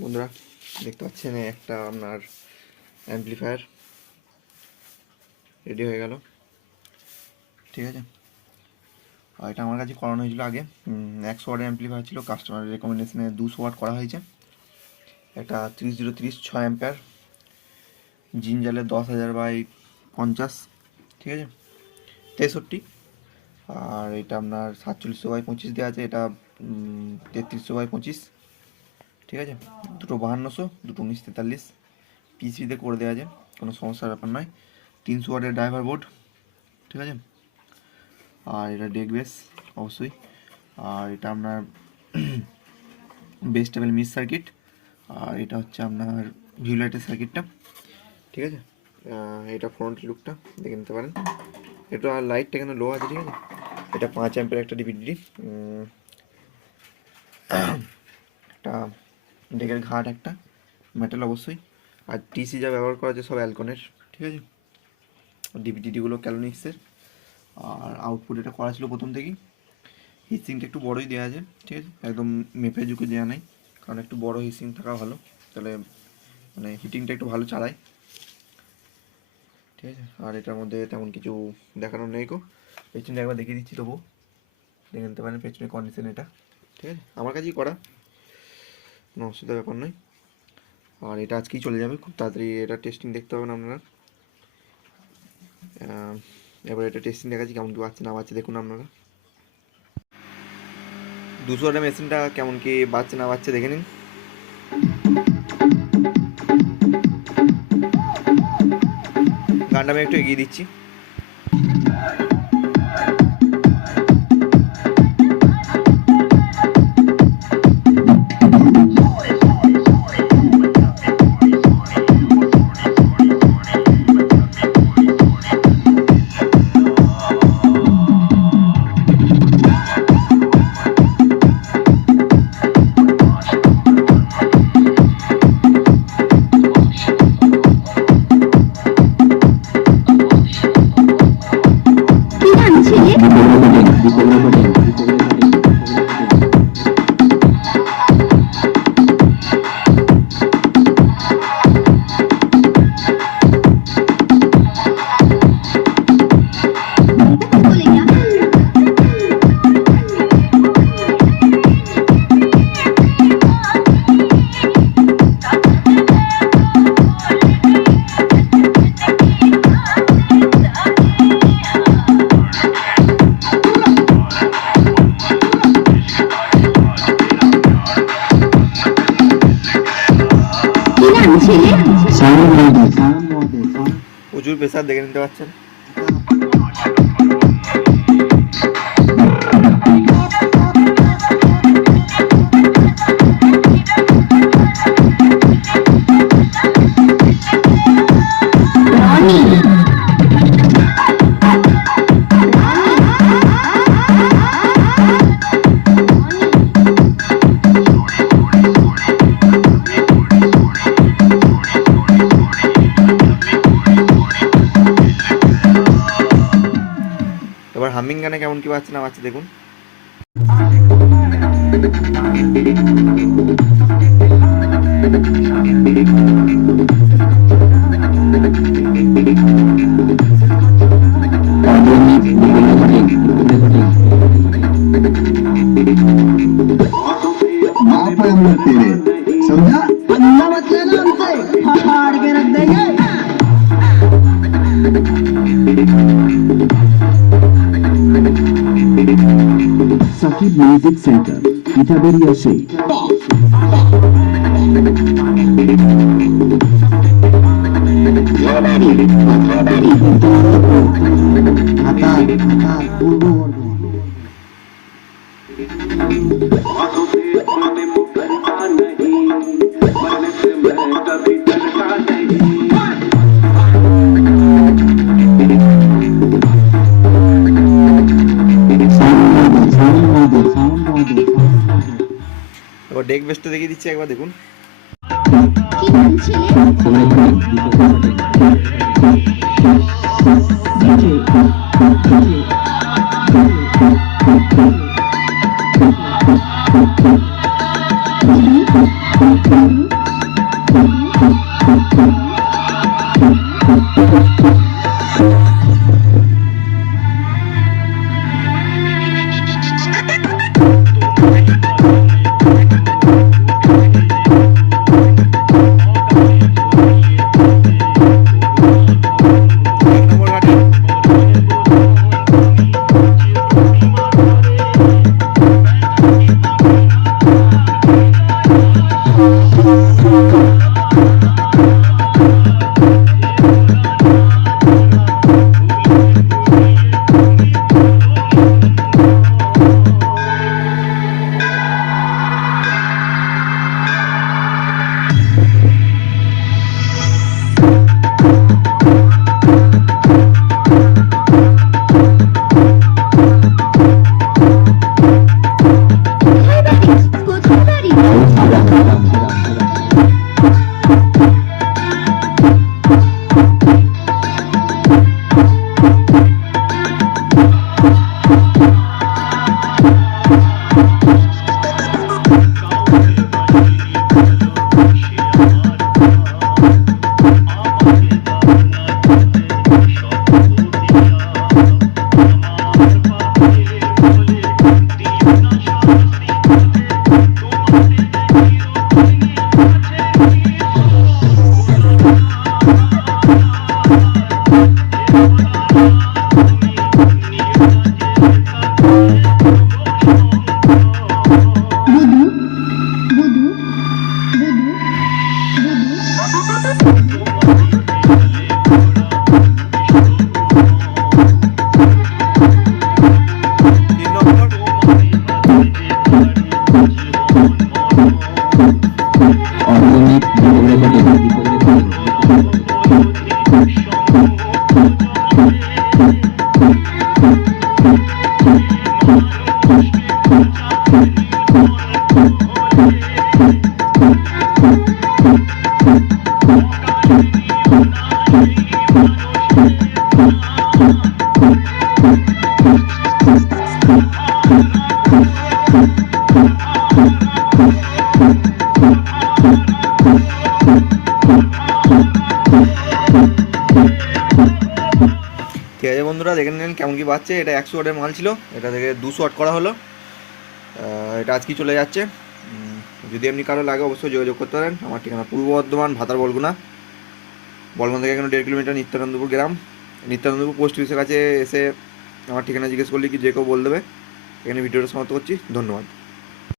বন্ধুরা দেখতে পাচ্ছেন একটা আপনার অ্যাম্পলিফায়ার রেডি হয়ে গেল। ঠিক আছে, আর এটা আমার কাছে করানো হয়েছিল আগে। 100 ওয়াটের অ্যাম্পলিফায়ার ছিল, কাস্টমারের রেকমেন্ডেশনে 200 ওয়াট করা হয়েছে। একটা 3030 6 অ্যাম্পিয়ার জিনজালের 10,000/50, ঠিক আছে 63। আর এটা আপনার 4700/25 দেওয়া আছে, এটা 3300/25, ঠিক আছে। দুটো 5200, দুটো 1943 পিসিতে করে দেওয়া আছে, কোনো সমস্যার ব্যাপার নয়। 300 ওয়াটের ড্রাইভার বোর্ড, ঠিক আছে। আর এটা ডেক বেস অবশ্যই। আর এটা আপনার বেস টেবিল মিস সার্কিট। আর এটা হচ্ছে আপনার ভিউলাইটের সার্কিটটা, ঠিক আছে। এটা ফ্রন্ট লুকটা দেখে নিতে পারেন। এটা লাইটটা এখানে লো আছে, ঠিক আছে। এটা 5 অ্যাম্পের একটা ডিভিডি। একটা ডেকের ঘাট, একটা মেটাল অবশ্যই। আর টিসি যা ব্যবহার করা আছে সব অ্যালকনের, ঠিক আছে। ডিভিডিগুলো ক্যালোনিক্সের। আর আউটপুট এটা করা ছিল প্রথম থেকেই। হিটসিংটা একটু বড়োই দেওয়া আছে, ঠিক আছে, একদম মেপে ঝুঁকে দেওয়া নেই, কারণ একটু বড়ো হিটসিং থাকা ভালো, তাহলে মানে হিটিংটা একটু ভালো চালায়, ঠিক আছে। আর এটার মধ্যে তেমন কিছু দেখানোর নেই গো। পেছনটা একবার দেখিয়ে দিচ্ছি, তবু দেখে নিতে পারেন পেছনের কন্ডিশন এটা, ঠিক আছে। আমার কাছেই করা, কোনো অসুবিধার ব্যাপার নয়। আর এটা আজকেই চলে যাবে, খুব তাড়াতাড়ি এটা টেস্টিং দেখতে পাবেন আপনারা। এবার এটা টেস্টিং দেখাচ্ছি কেমন কি বাজছে না বাজছে, দেখুন আপনারা। 200 ওয়াটের মেশিনটা কেমন কি বাজছে না বাজছে দেখে নিন। গানটা আমি একটু এগিয়ে দিচ্ছি। প্রচুর প্রেসার দেখে নিতে পারছেন। এবার হামিং গানে কেমন কি বাজছে না বাজছে দেখুন। समझा? अन्ना मत लेना हमसे, फाड़ के रख देंगे। সাকিব মিউজিক সেন্টার, পিঠাবেড়িয়া সেই। পূর্ব এবার ডেক বেসটা দেখিয়ে দিচ্ছি, একবার দেখুন। কি এক নম্বর ঘাটে কোথায় বাড়ি? বুধু বুধু বুধু বুধু তিন নম্বর অর্গানিক ঠিক আছে বন্ধুরা, দেখে নিলেন কেমন কি বাজছে। এটা 100 ওয়াটের মাল ছিল, এটা থেকে 200 ওয়াট করা হলো। এটা আজকেই চলে যাচ্ছে। যদি এমনি কারো লাগে অবশ্যই যোগাযোগ করতে পারেন। আমার ঠিকানা পূর্ব বর্ধমান, ভাতার বলগুনা। বলগুনা থেকে এখানে 1.5 কিলোমিটার, নিত্যানন্দপুর গ্রাম। নিত্যানন্দপুর পোস্ট অফিসের কাছে এসে আমার ঠিকানা জিজ্ঞেস করলে কি যে কেউ বলে দেবে। এখানে ভিডিওটা সমাপ্ত করছি। ধন্যবাদ।